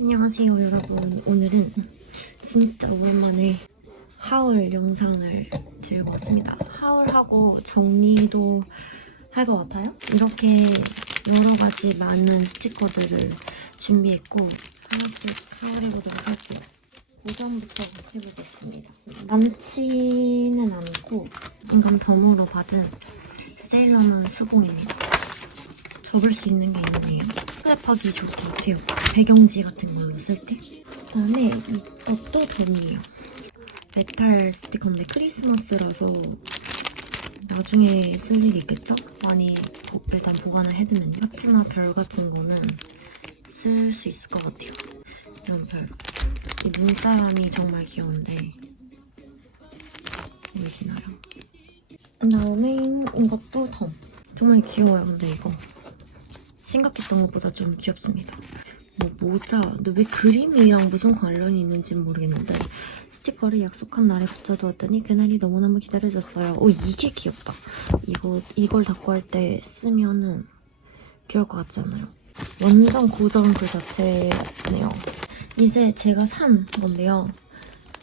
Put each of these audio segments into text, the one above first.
안녕하세요 여러분. 오늘은 진짜 오랜만에 하울 영상을 들고 왔습니다. 하울하고 정리도 할 것 같아요? 이렇게 여러 가지 많은 스티커들을 준비했고 하나씩 하울해보도록 할게요. 고전부터 해보겠습니다. 많지는 않고 인간 덤으로 받은 세일러문 수봉입니다 접을 수 있는 게 있네요. 스크랩하기 좋을 것 같아요. 배경지 같은 걸로 쓸 때. 그다음에 이것도 덤이에요. 메탈 스티커인데 크리스마스라서 나중에 쓸 일이 있겠죠? 많이 보- 일단 보관을 해두면요. 하트나 별 같은 거는 쓸 수 있을 것 같아요. 이런 별. 이 눈사람이 정말 귀여운데 보이시나요? 그다음에 이것도 덤. 정말 귀여워요, 근데 이거. 생각했던 것보다 좀 귀엽습니다. 뭐 모자, 근데 왜 그림이랑 무슨 관련이 있는지 는 모르겠는데 스티커를 약속한 날에 붙여두었더니 그날이 너무너무 기다려졌어요. 오 이게 귀엽다. 이거 이걸 닫고 할 때 쓰면은 귀여울 것 같지 않아요? 완전 고전 그 자체네요. 이제 제가 산 건데요.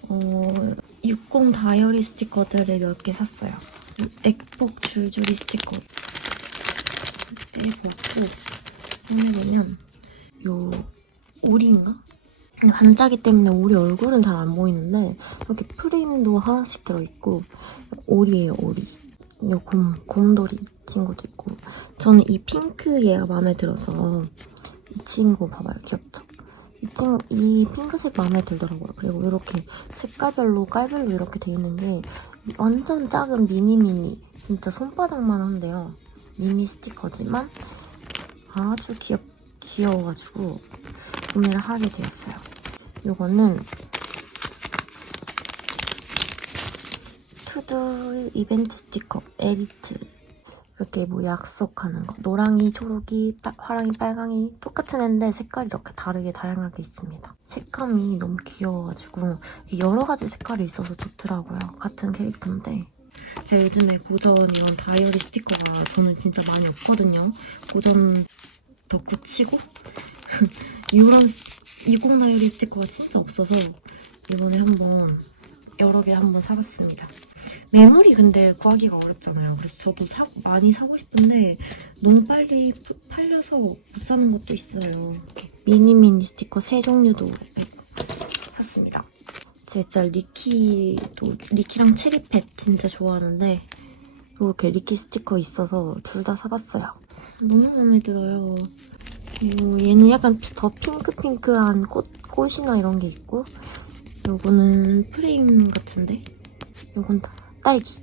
어, 60 다이어리 스티커들을 몇 개 샀어요. 액복 줄줄이 스티커 떼보고 보면 요 오리인가? 반짝이 때문에 오리 얼굴은 잘 안 보이는데 이렇게 프레임도 하나씩 들어있고 오리예요 오리. 요 곰, 곰돌이 친구도 있고. 저는 이 핑크 얘가 마음에 들어서. 이 친구 봐봐요 귀엽죠? 이 친구 이 핑크색 마음에 들더라고요. 그리고 이렇게 색깔별로 깔별로 이렇게 돼 있는 게 완전 작은 미니미니 진짜 손바닥만 한데요. 미니 스티커지만 아주 귀엽, 귀여워가지고 구매를 하게 되었어요. 이거는 투두 이벤트 스티커 에리트 이렇게 뭐 약속하는 거 노랑이, 초록이, 빨- 화랑이, 빨강이 똑같은 애인데 색깔이 이렇게 다르게 다양하게 있습니다. 색감이 너무 귀여워가지고 여러 가지 색깔이 있어서 좋더라고요. 같은 캐릭터인데 제가 요즘에 고전 이런 다이어리 스티커가 저는 진짜 많이 없거든요. 고전 덕후 치고 이런 20 다이어리 스티커가 진짜 없어서 이번에 한번 여러 개 한번 사봤습니다. 매물이 근데 구하기가 어렵잖아요. 그래서 저도 사- 많이 사고 싶은데 너무 빨리 푸- 팔려서 못 사는 것도 있어요. 이렇게 미니 미니 스티커 세 종류도 샀습니다. 진짜 리키도 리키랑 체리펫 진짜 좋아하는데 이렇게 리키 스티커 있어서 둘 다 사봤어요. 너무 마음에 들어요. 그리고 얘는 약간 더 핑크핑크한 꽃, 꽃이나 이런 게 있고 요거는 프레임 같은데 요건 다- 딸기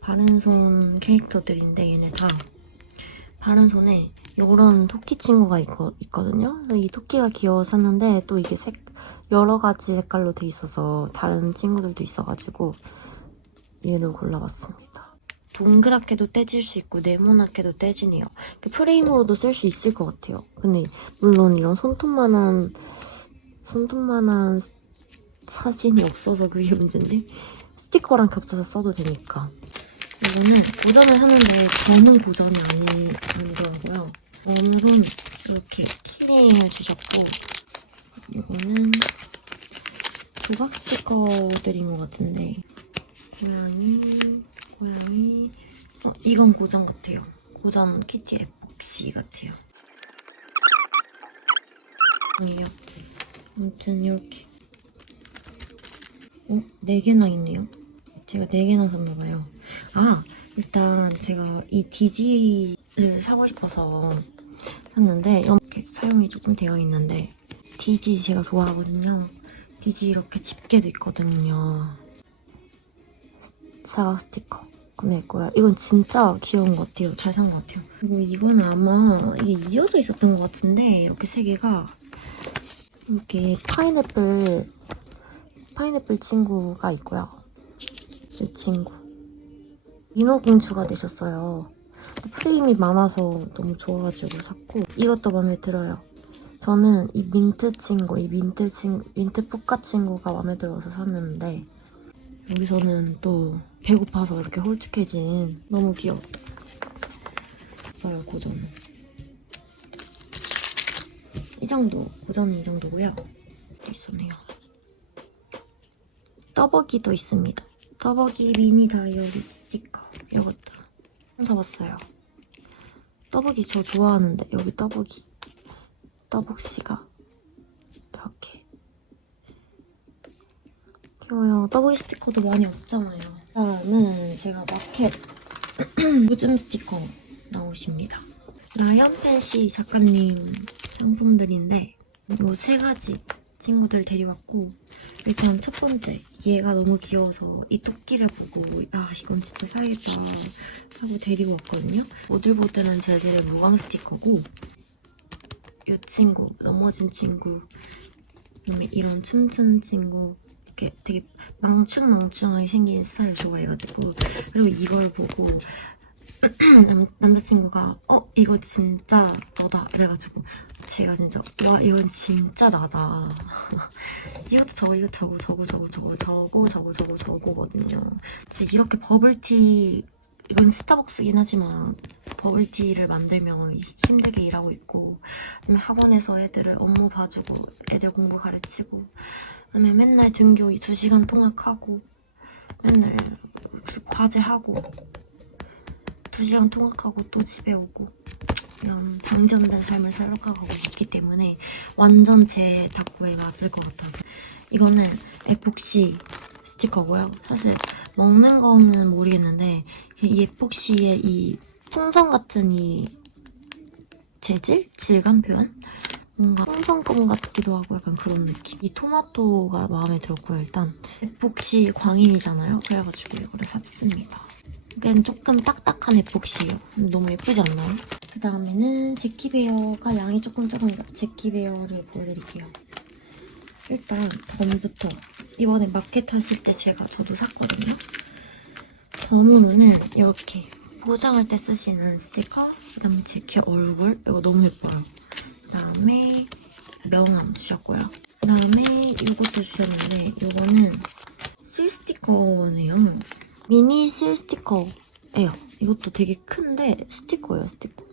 바른손 캐릭터들인데 얘네 다 바른손에 요런 토끼 친구가 있거, 있거든요. 이 토끼가 귀여워서 샀는데 또 이게 색 여러 가지 색깔로 돼 있어서 다른 친구들도 있어가지고 얘를 골라봤습니다. 동그랗게도 떼질 수 있고 네모나게도 떼지네요. 프레임으로도 쓸 수 있을 것 같아요. 근데 물론 이런 손톱만한 손톱만한 사진이 없어서 그게 문제인데 스티커랑 겹쳐서 써도 되니까 이거는 고전을 하는데 저는 고전이 아니, 아니더라고요. 오늘은 이렇게 키네임을 주셨고 이거는 조각 스티커들인 것 같은데 고양이, 고양이 어, 이건 고전 같아요. 고전 키티 에폭시 같아요. 아니요. 아무튼 이렇게 어? 4개나 있네요. 제가 4개나 샀나봐요. 아! 일단 제가 이 DG를 사고 싶어서 샀는데 이렇게 사용이 조금 되어 있는데 DG 제가 좋아하거든요. DG 이렇게 집게도 있거든요. 사각 스티커 구매했고요. 이건 진짜 귀여운 것 같아요. 잘 산 것 같아요. 그리고 이건 아마 이게 이어져 있었던 것 같은데 이렇게 세 개가 이렇게 파인애플 파인애플 친구가 있고요. 이 친구 인어공주가 되셨어요. 프레임이 많아서 너무 좋아가지고 샀고 이것도 마음에 들어요. 저는 이 민트 친구, 이 민트 친 민트 푸카 친구가 마음에 들어서 샀는데 여기서는 또 배고파서 이렇게 홀쭉해진 너무 귀엽다. 어요 고전은. 이 정도, 고전은 이 정도고요. 또 있었네요. 떠벅이도 있습니다. 떠벅이 미니 다이어리 스티커. 이것도 사봤어요. 떠벅이 저 좋아하는데 여기 떠벅이. 떠벅씨가 이렇게 귀여워요. 떠벅이 스티커도 많이 없잖아요. 다음은 제가 마켓 요즘 스티커 나오십니다. 라이언 팬시 작가님 상품들인데 요 세 가지 친구들 데려왔고 일단 첫 번째 얘가 너무 귀여워서 이 토끼를 보고 아 이건 진짜 사야겠다 하고 데리고 왔거든요. 보들보들한 재질의 무광 스티커고 이 친구 넘어진 친구 이런 춤추는 친구 이렇게 되게 망충망충하게 생긴 스타일 좋아해가지고 그리고 이걸 보고 남, 남자친구가 어 이거 진짜 너다. 그래가지고 제가 진짜 와 이건 진짜 나다. 이것도 저거 이거 저거 저거 저거 저거 저거 저거 저거 저거거든요. 제가 이렇게 버블티 이건 스타벅스긴 하지만 버블티를 만들면 힘들게 일하고 있고 학원에서 애들을 업무 봐주고 애들 공부 가르치고 그다음에 맨날 등교 2시간 통학하고 맨날 과제하고 2시간 통학하고 또 집에 오고 그냥 방전된 삶을 살아가고 있기 때문에 완전 제 닭구에 맞을 것 같아서 이거는 에폭시 스티커고요. 사실 먹는 거는 모르겠는데 이 에폭시의 이 풍선 같은 이 재질? 질감 표현? 뭔가 풍선껌 같기도 하고 약간 그런 느낌. 이 토마토가 마음에 들었고요. 일단 에폭시 광인이잖아요. 그래가지고 이거를 샀습니다. 이건 조금 딱딱한 에폭시예요. 너무 예쁘지 않나요? 그 다음에는 제키베어가 양이 조금 적은데 제키베어를 보여드릴게요. 일단 덤부터 이번에 마켓 하실 때 제가 저도 샀거든요. 덤으로는 이렇게 포장할 때 쓰시는 스티커 그 다음에 제키 얼굴 이거 너무 예뻐요. 그 다음에 명함 주셨고요. 그 다음에 이것도 주셨는데 이거는 실 스티커네요. 미니 실 스티커예요. 이것도 되게 큰데 스티커예요, 스티커.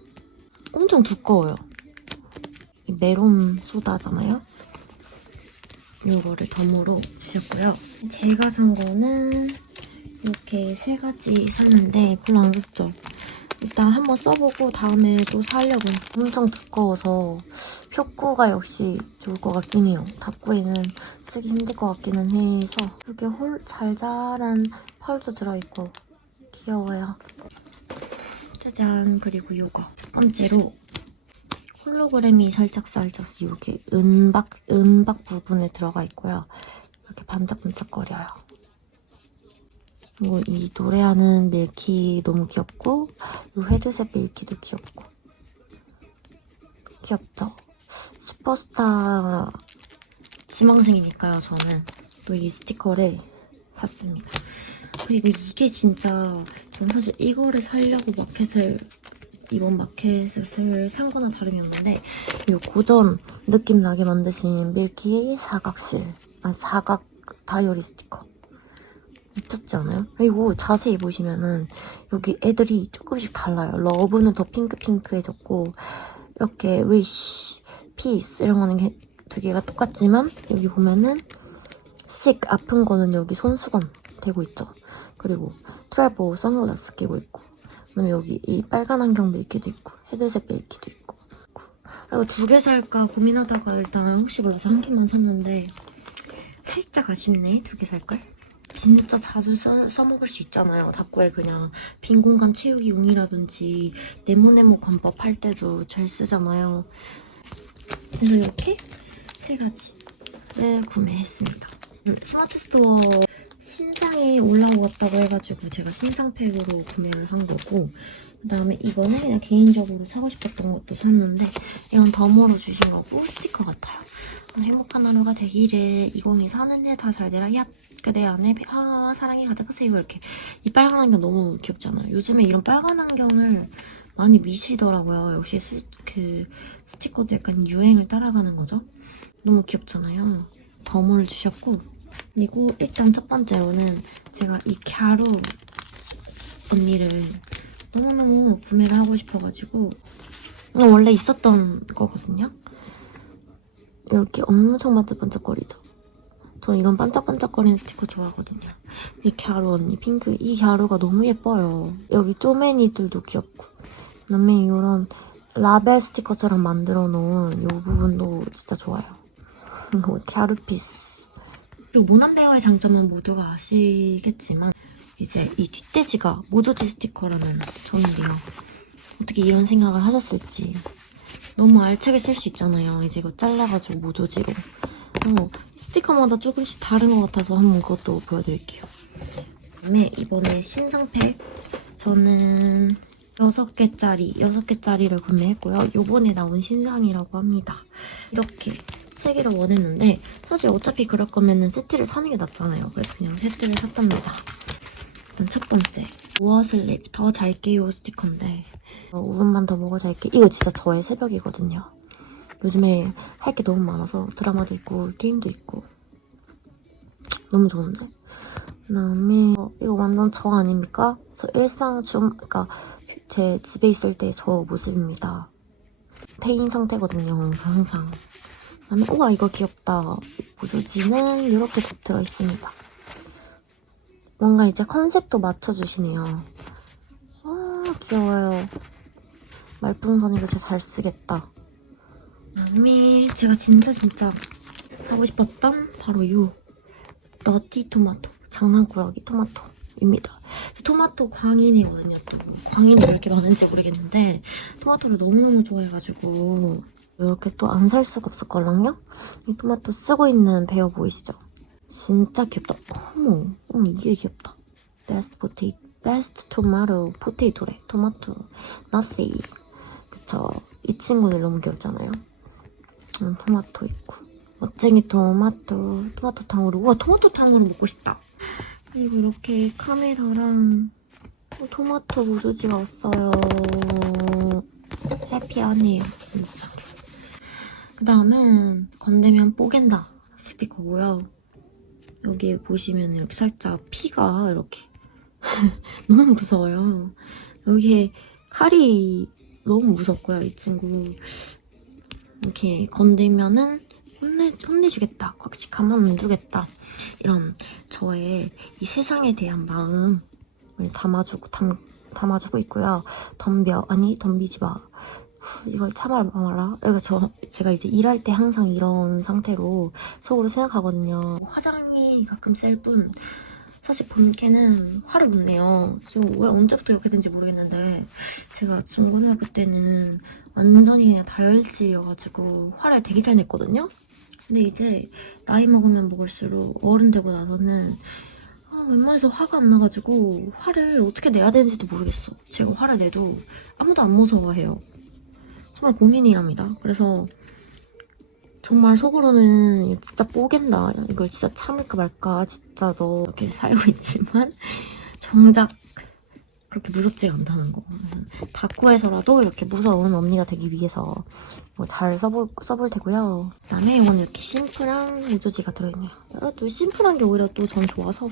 엄청 두꺼워요. 이 메론 소다잖아요. 이거를 덤으로 주셨고요. 제가 산 거는 이렇게 세 가지 샀는데 별로 안 샀죠. 일단 한번 써보고 다음에 또 사려고요. 엄청 두꺼워서 표구가 역시 좋을 것 같긴 해요. 닭구이는 쓰기 힘들 것 같기는 해서 이렇게 홀 잘잘한 펄도 들어있고 귀여워요. 짜잔 그리고 이거 첫 번째로 홀로그램이 살짝살짝 이렇게 은박 은박 부분에 들어가 있고요. 이렇게 반짝반짝거려요. 그리고 이 노래하는 밀키 너무 귀엽고 이 헤드셋 밀키도 귀엽고 귀엽죠? 슈퍼스타 지망생이니까요. 저는 또 이 스티커를 샀습니다. 그리고 이게 진짜 전 사실 이거를 살려고 마켓을 이번 마켓을 산 거나 다름이 없는데 이 고전 느낌 나게 만드신 밀키의 사각실. 아니 사각 다이어리 스티커. 미쳤지 않아요? 그리고 자세히 보시면은 여기 애들이 조금씩 달라요. 러브는 더 핑크핑크해졌고 이렇게 위시, 피스 이런 거는 두 개가 똑같지만 여기 보면은 식 아픈 거는 여기 손수건 되고 있죠. 그리고 트래블 선글라스 끼고 있고 그다음에 여기 이 빨간 안경 밀키도 있고 헤드셋 밀키도 있고. 이거 두 개 살까 고민하다가 일단 혹시 몰라서 한 개만 샀는데 살짝 아쉽네. 두 개 살걸? 진짜 자주 써, 써먹을 수 있잖아요. 닭구에 그냥 빈 공간 채우기 용이라든지 네모네모 관법 할 때도 잘 쓰잖아요. 그래서 이렇게 세 가지를 구매했습니다. 음, 스마트 스토어 신상이 올라왔다고 해가지고 제가 신상팩으로 구매를 한 거고 그 다음에 이거는 그냥 개인적으로 사고 싶었던 것도 샀는데 이건 덤으로 주신 거고 스티커 같아요. 행복한 하루가 되기를 2024는 다잘 되라 얍 그대 안에 평화와 사랑이 가득하세요 이렇게 이 빨간 안경 너무 귀엽잖아요. 요즘에 이런 빨간 안경을 많이 미시더라고요. 역시 스, 그 스티커도 약간 유행을 따라가는 거죠. 너무 귀엽잖아요. 덤을 주셨고 그리고 일단 첫 번째로는 제가 이 갸루 언니를 너무너무 구매를 하고 싶어가지고 원래 있었던 거거든요. 이렇게 엄청 반짝반짝거리죠. 저 이런 반짝반짝거리는 스티커 좋아하거든요. 이 갸루 언니 핑크 이 갸루가 너무 예뻐요. 여기 쪼매니들도 귀엽고 그다음에 이런 라벨 스티커처럼 만들어 놓은 이 부분도 진짜 좋아요. 이거 갸루 피스. 그리고 모난베어의 장점은 모두가 아시겠지만 이제 이 뒷돼지가 모조지 스티커라는 점인데요. 어떻게 이런 생각을 하셨을지 너무 알차게 쓸 수 있잖아요. 이제 이거 잘라가지고 모조지로. 어, 스티커마다 조금씩 다른 것 같아서 한번 그것도 보여드릴게요. 그다음에 이번에 신상팩 저는 6개짜리, 6개짜리를 구매했고요. 요번에 나온 신상이라고 합니다. 이렇게 세 개를 원했는데 사실 어차피 그럴 거면은 세트를 사는 게 낫잖아요. 그래서 그냥 세트를 샀답니다. 일단 첫 번째 모아슬립 더 잘게요 스티커인데 어, 우름만 더 먹어 잘게 이거 진짜 저의 새벽이거든요. 요즘에 할 게 너무 많아서 드라마도 있고 게임도 있고 너무 좋은데 그다음에 어, 이거 완전 저 아닙니까? 저 일상 중 그러니까 제 집에 있을 때 저 모습입니다. 페인 상태거든요. 항상 우와 이거 귀엽다. 보조지는 이렇게 들어 있습니다. 뭔가 이제 컨셉도 맞춰주시네요. 아 귀여워요. 말풍선 이거 진짜 잘 쓰겠다. 그다음에 제가 진짜 진짜 사고 싶었던 바로 요 너티 토마토 장난꾸러기 토마토입니다. 저 토마토 광인이거든요. 또 광인이 왜 이렇게 많은지 모르겠는데 토마토를 너무너무 좋아해가지고 이렇게 또 안 살 수가 없었걸랑요? 이 토마토 쓰고 있는 베어 보이시죠? 진짜 귀엽다. 어머, 어머 이게 귀엽다. 베스트 포테이 베스트 토마토 포테이토래. 토마토 나시. 그쵸. 이 친구들 너무 귀엽잖아요. 음, 토마토 있고. 멋쟁이 토마토. 토마토 탕으로. 우와 토마토 탕으로 먹고 싶다. 그리고 이렇게 카메라랑 어, 토마토 모조지가 왔어요. 해피하네요, 진짜. 그 다음은 건대면 뽀갠다 스티커고요. 여기에 보시면 이렇게 살짝 피가 이렇게 너무 무서워요. 여기에 칼이 너무 무섭고요, 이 친구. 이렇게 건들면은 혼내, 혼내주겠다. 꽉씩 가만 안 두겠다. 이런 저의 이 세상에 대한 마음을 담아주고, 담, 담아주고 있고요. 덤벼, 아니, 덤비지 마. 후, 이걸 참아 말아. 이거 저, 제가 이제 일할 때 항상 이런 상태로 속으로 생각하거든요. 화장이 가끔 셀 뿐, 사실 본캐는 화를 못 내요. 지금 왜 언제부터 이렇게 된지 모르겠는데, 제가 중고등학교 때는 완전히 그냥 다혈질이어가지고 화를 되게 잘 냈거든요? 근데 이제 나이 먹으면 먹을수록 어른 되고 나서는 아, 웬만해서 화가 안 나가지고 화를 어떻게 내야 되는지도 모르겠어. 제가 화를 내도 아무도 안 무서워해요. 정말 고민이랍니다. 그래서 정말 속으로는 진짜 뽀갠다. 이걸 진짜 참을까 말까. 진짜 너 이렇게 살고 있지만 정작 그렇게 무섭지가 않다는 거. 다꾸에서라도 이렇게 무서운 언니가 되기 위해서 뭐 잘 써볼, 써볼 테고요. 그다음에 이건 이렇게 심플한 모조지가 들어있네요. 아, 또 심플한 게 오히려 또 전 좋아서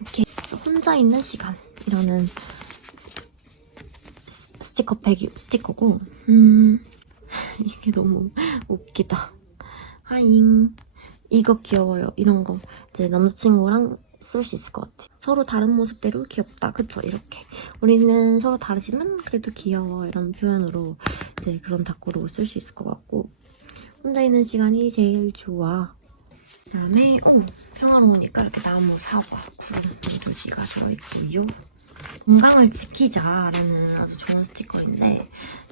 이렇게 혼자 있는 시간 이라는 스티커 팩이 스티커고 음 이게 너무 웃기다. 하잉 이거 귀여워요. 이런 거 이제 남자친구랑 쓸 수 있을 것 같아요. 서로 다른 모습대로 귀엽다. 그쵸? 이렇게. 우리는 서로 다르지만 그래도 귀여워. 이런 표현으로 이제 그런 다꾸로 쓸 수 있을 것 같고. 혼자 있는 시간이 제일 좋아. 그 다음에, 어, 평화로우니까 이렇게 나무 사과, 구름 모조지가 들어있고요. 건강을 지키자라는 아주 좋은 스티커인데,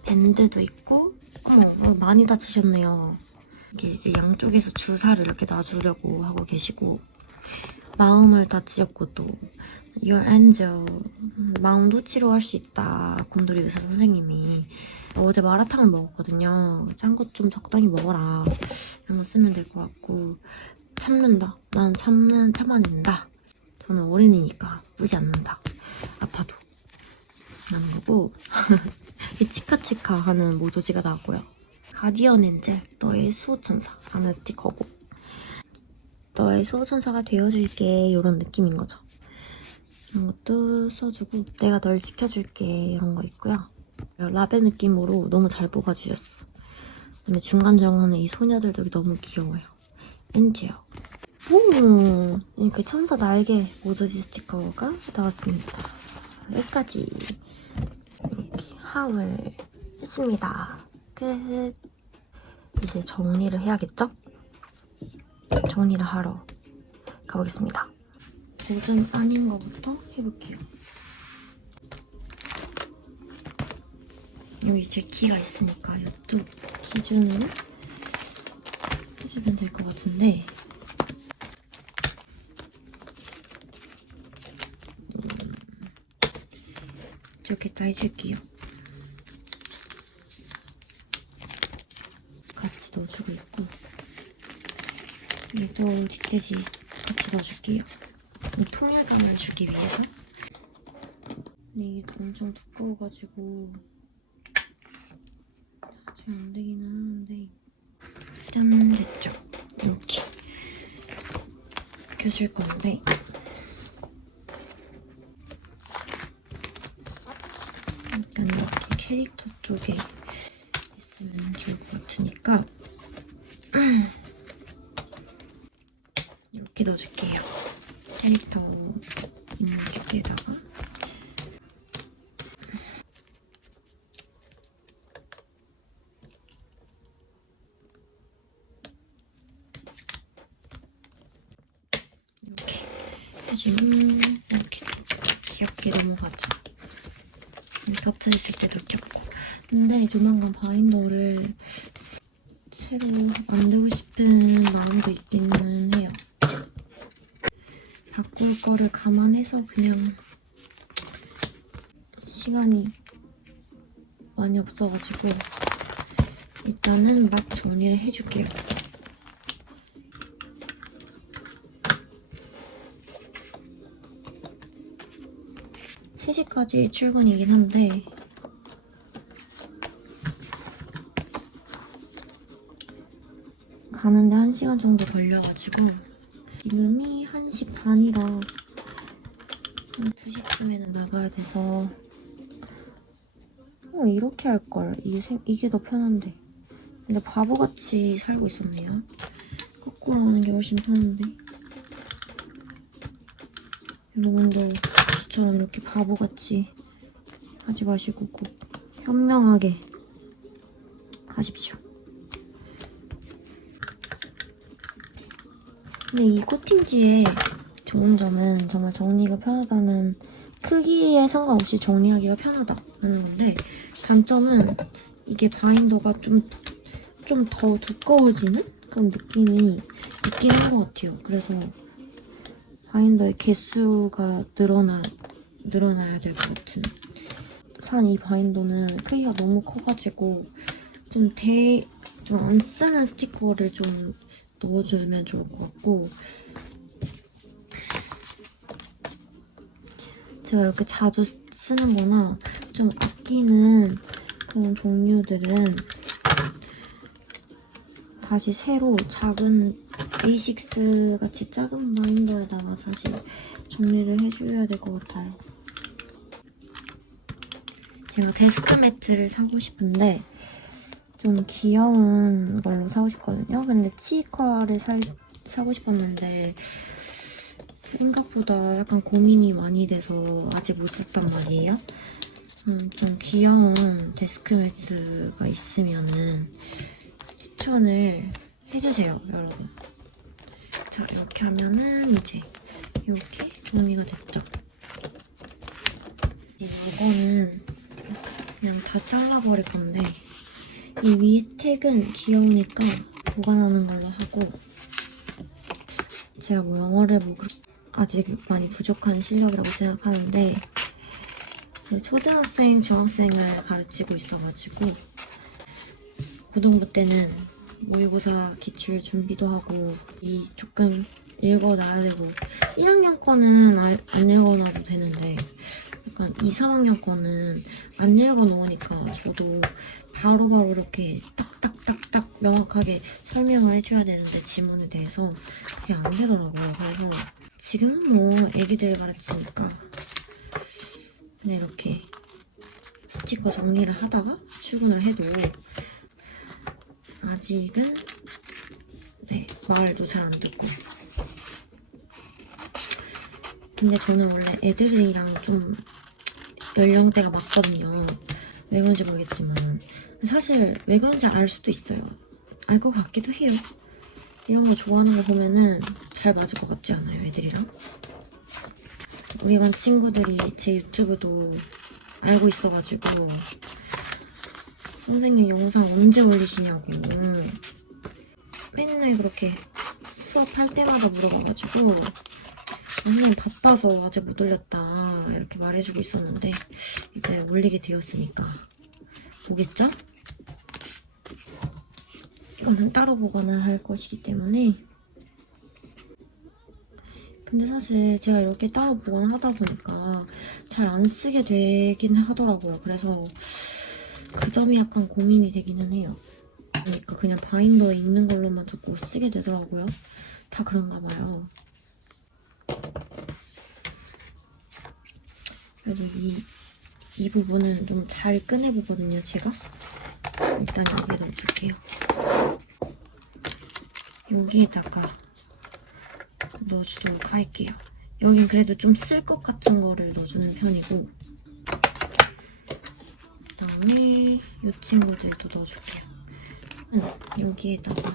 밴드도 있고, 어, 많이 다치셨네요. 이게 이제 양쪽에서 주사를 이렇게 놔주려고 하고 계시고, 마음을 다치셨고 또 Your Angel 마음도 치료할 수 있다 곰돌이 의사 선생님이 어제 마라탕을 먹었거든요. 짠 것 좀 적당히 먹어라. 이런 거 쓰면 될 것 같고 참는다. 난 참는 태만인다. 저는 어린이니까 울지 않는다 아파도 라는 거고 이 치카치카 하는 모조지가 나왔고요 가디언 엔젤 너의 수호천사 라는 스티커고 너의 수호천사가 되어줄게 이런 느낌인 거죠. 이런 것도 써주고 내가 널 지켜줄게 이런 거 있고요. 라벨 느낌으로 너무 잘 뽑아주셨어. 근데 중간중간에 이 소녀들도 너무 귀여워요. 엔지요. 오! 이렇게 천사 날개 모조지 스티커가 나왔습니다. 여기까지 이렇게 하울 했습니다. 끝. 이제 정리를 해야겠죠? 정리를 하러 가보겠습니다. 도전 아닌 거부터 해볼게요. 여기 제 키가 있으니까 이쪽 기준으로 해주면 될 것 같은데 이렇게 다 해줄게요. 같이 넣어주고 있고 얘도 뒷돼지 같이 넣어줄게요. 이 통일감을 주기 위해서 근데 이게 엄청 두꺼워가지고 잘 안 되긴 하는데 짠 됐죠? 이렇게 껴줄 건데 일단 이렇게 캐릭터 쪽에 있으면 좋을 것 같으니까 이렇게 넣어줄게요. 캐릭터 있는 쪽에다가 이렇게 해주면 이렇게 귀엽게 넘어가죠. 근데 겹쳐있을 때도 귀엽고 근데 조만간 바인더를 새로 만들고 싶은 마음도 있기는 해요. 바꿀 거를 감안해서 그냥 시간이 많이 없어가지고 일단은 막 정리를 해줄게요. 세시까지 출근이긴 한데. 가는데 1시간 정도 걸려가지고. 지금이 1시 반이라 한 2시쯤에는 나가야 돼서. 어 이렇게 할걸. 이게, 생- 이게 더 편한데. 근데 바보같이 살고 있었네요. 거꾸로 하는 게 훨씬 편한데. 여러분도 저처럼 이렇게 바보같이 하지 마시고 꼭 현명하게 하십시오 근데 이 코팅지의 좋은 점은 정말 정리가 편하다는 크기에 상관없이 정리하기가 편하다는 건데 단점은 이게 바인더가 좀 좀 더 두꺼워지는 그런 느낌이 있긴 한 것 같아요. 그래서 바인더의 개수가 늘어나 늘어나야 될 것 같은. 산 이 바인더는 크기가 너무 커가지고 좀 대 좀 안 쓰는 스티커를 좀 넣어주면 좋을 것 같고 제가 이렇게 자주 쓰는 거나 좀 아끼는 그런 종류들은 다시 새로 작은 A6 같이 작은 바인더에다가 다시 정리를 해줘야 될 것 같아요. 제가 데스크 매트를 사고 싶은데 좀 귀여운 걸로 사고 싶거든요. 근데 치과를 살, 사고 싶었는데 생각보다 약간 고민이 많이 돼서 아직 못 샀단 말이에요. 음, 좀 귀여운 데스크 매트가 있으면은 추천을 해주세요, 여러분. 자, 이렇게 하면은 이제 이렇게 정리가 됐죠. 이거는 그냥 다 잘라버릴 건데 이위 택은 귀여우니까 보관하는 걸로 하고 제가 뭐 영어를 뭐 아직 많이 부족한 실력이라고 생각하는데 그 초등학생, 중학생을 가르치고 있어가지고 고등부 때는 모의고사 기출 준비도 하고 이 조금 읽어놔야 되고 1학년 거는 알- 안 읽어놔도 되는데 약간 2, 3학년 거는 안 읽어놓으니까 저도 바로 바로 이렇게 딱딱딱딱 명확하게 설명을 해줘야 되는데 지문에 대해서 그게 안 되더라고요. 그래서 지금은 뭐 애기들 가르치니까 그냥 이렇게 스티커 정리를 하다가 출근을 해도 아직은 네 말도 잘 안 듣고 근데 저는 원래 애들이랑 좀 연령대가 맞거든요. 왜 그런지 모르겠지만. 사실 왜 그런지 알 수도 있어요. 알 것 같기도 해요. 이런 거 좋아하는 거 보면은 잘 맞을 것 같지 않아요 애들이랑? 우리 반 친구들이 제 유튜브도 알고 있어가지고. 선생님 영상 언제 올리시냐고. 맨날 그렇게 수업할 때마다 물어봐가지고 선생님 바빠서 아직 못 올렸다 이렇게 말해주고 있었는데 이제 올리게 되었으니까 오겠죠? 이거는 따로 보관을 할 것이기 때문에 근데 사실 제가 이렇게 따로 보관을 하다 보니까 잘 안 쓰게 되긴 하더라고요. 그래서 그 점이 약간 고민이 되기는 해요. 그러니까 그냥 바인더에 있는 걸로만 자꾸 쓰게 되더라고요. 다 그런가 봐요. 그래서 이, 이 부분은 좀 잘 꺼내보거든요, 제가. 일단 여기에 넣어둘게요. 여기에다가 넣어주도록 할게요. 여긴 그래도 좀 쓸 것 같은 거를 넣어주는 편이고 그 다음에 이 친구들도 넣어줄게요. 응, 여기에다가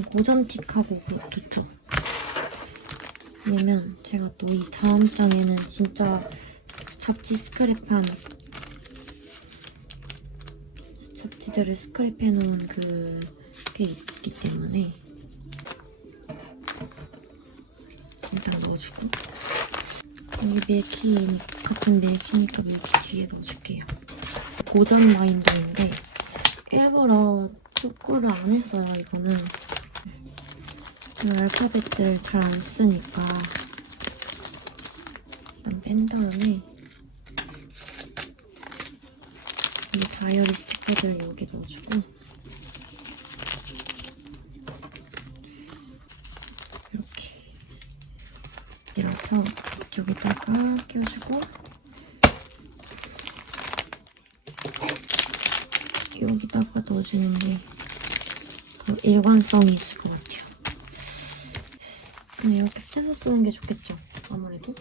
고전틱하고 그- 좋죠. 왜냐면 제가 또 이 다음 장에는 진짜 잡지 스크랩한 잡지들을 스크랩해놓은 그게 있기 때문에 일단 넣어주고 여기 밀키 같은 밀키니까 밀키 뒤에 넣어줄게요. 고전 마인드인데 일부러 토크를 안 했어요. 이거는 알파벳들 잘안 쓰니까. 일단 뺀 다음에 이 다이어리 스티커들 여기 넣어주고. 이렇게 내려서 이쪽에다가 껴주고. 여기다가 넣어주는 게 더 일관성이 있을 것 같아요. 그냥 이렇게 펴서 쓰는 게 좋겠죠, 아무래도.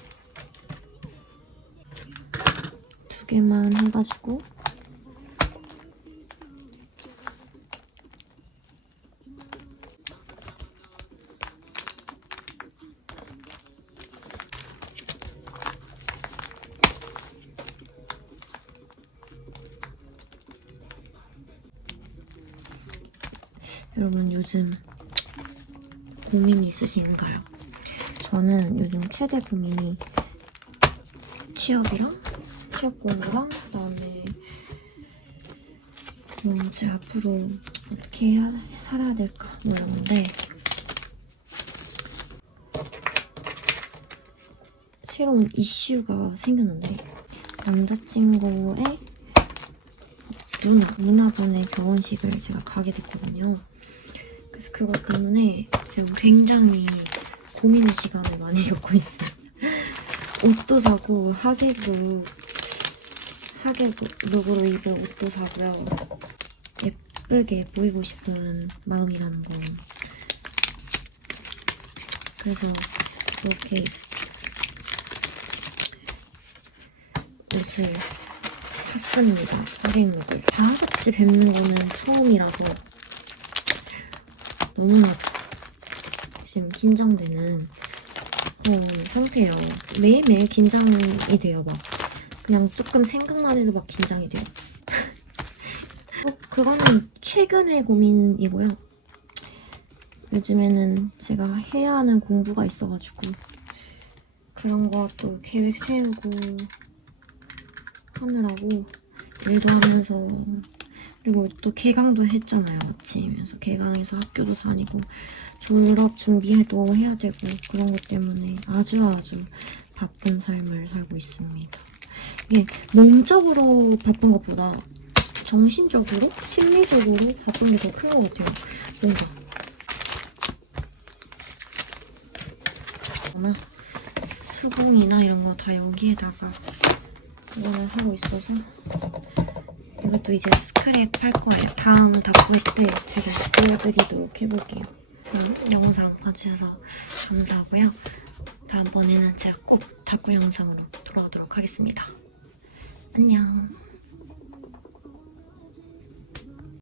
두 개만 해가지고 여러분 요즘 고민이 있으신가요? 저는 요즘 최대 고민이 취업이랑 취업 공부랑 그다음에 뭐 이제 앞으로 어떻게 해야, 살아야 될까 뭐 이런 건데 새로운 이슈가 생겼는데 남자친구의 누나, 누나분의 결혼식을 제가 가게 됐거든요. 그래서 그것 때문에 지금 굉장히 고민 시간을 많이 겪고 있어요. 옷도 사고 하객도 하객룩으로 입을 옷도 사고요. 예쁘게 보이고 싶은 마음이라는 거. 그래서 이렇게 옷을 샀습니다. 버링룩을. 다 같이 뵙는 거는 처음이라서 너무나 도 지금 긴장되는 그런 상태예요. 매일매일 긴장이 돼요, 막. 그냥 조금 생각만 해도 막 긴장이 돼요. 어, 그거는 최근의 고민이고요. 요즘에는 제가 해야 하는 공부가 있어가지고 그런 것도 계획 세우고 하느라고 일도 하면서 그리고 또 개강도 했잖아요 마침 그래서. 개강해서 학교도 다니고 졸업 준비도 해야 되고 그런 것 때문에 아주 아주 바쁜 삶을 살고 있습니다. 이게 몸적으로 바쁜 것보다 정신적으로 심리적으로 바쁜 게 더 큰 것 같아요. 뭔가. 아마 수봉이나 이런 거 다 여기에다가 이거는 하고 있어서 이것도 이제 스크랩 할 거예요. 다음 닦을 때 제가 보여드리도록 해볼게요. 영상 봐주셔서 감사하고요. 다음번에는 제가 꼭 닦고 영상으로 돌아오도록 하겠습니다. 안녕.